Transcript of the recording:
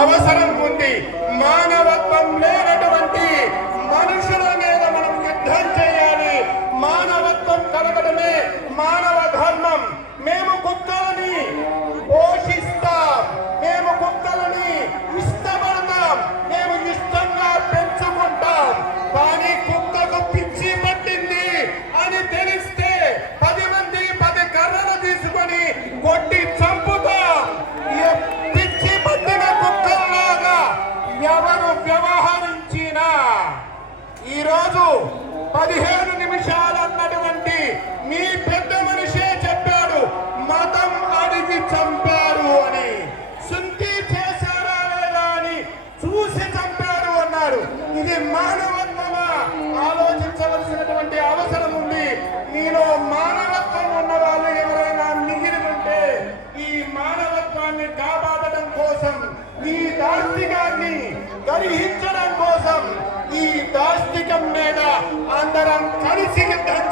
అవసరం ఉంది. మానవత్వం లేనటువంటి మనుషుల మీద మనం యుద్ధం చేయాలి. మానవత్వం కలగడమే మానవ ధర్మం. మేము కుక్కలని పోషిస్తాం, మేము కుక్కలని ఇష్టపడతాం, మేము ఇష్టంగా పెంచుకుంటాం. కానీ కుక్కకు పిచ్చి పట్టింది అని తెలిస్తే 10 మంది 10 కర్రలు తీసుకొని కొట్టి చంపుతాం. పిచ్చి పట్టిన కుక్కల్లాగా ఎవరు వ్యవహరించినా ఈరోజు 15 నిమిషాలు అన్నటువంటి మీ పెద్ద మనిషే చెప్పాడు మతం అడిగి చంపారు అని. సుంతి చేశారా లేదా అని చూసి చంపారు అన్నారు. ఇది మానవత్వమా? ఆలోచించవలసినటువంటి అవసరం ఉంది. మీలో మానవత్వం ఉన్న వాళ్ళు ఎవరైనా మిగిలి ఉంటే ఈ మానవత్వాన్ని కాపాడడం కోసం, ఈ దాష్టికాన్ని గ్రహించడం కోసం ఈ దాష్టికం మీద అందరం కలిసి యుద్ధం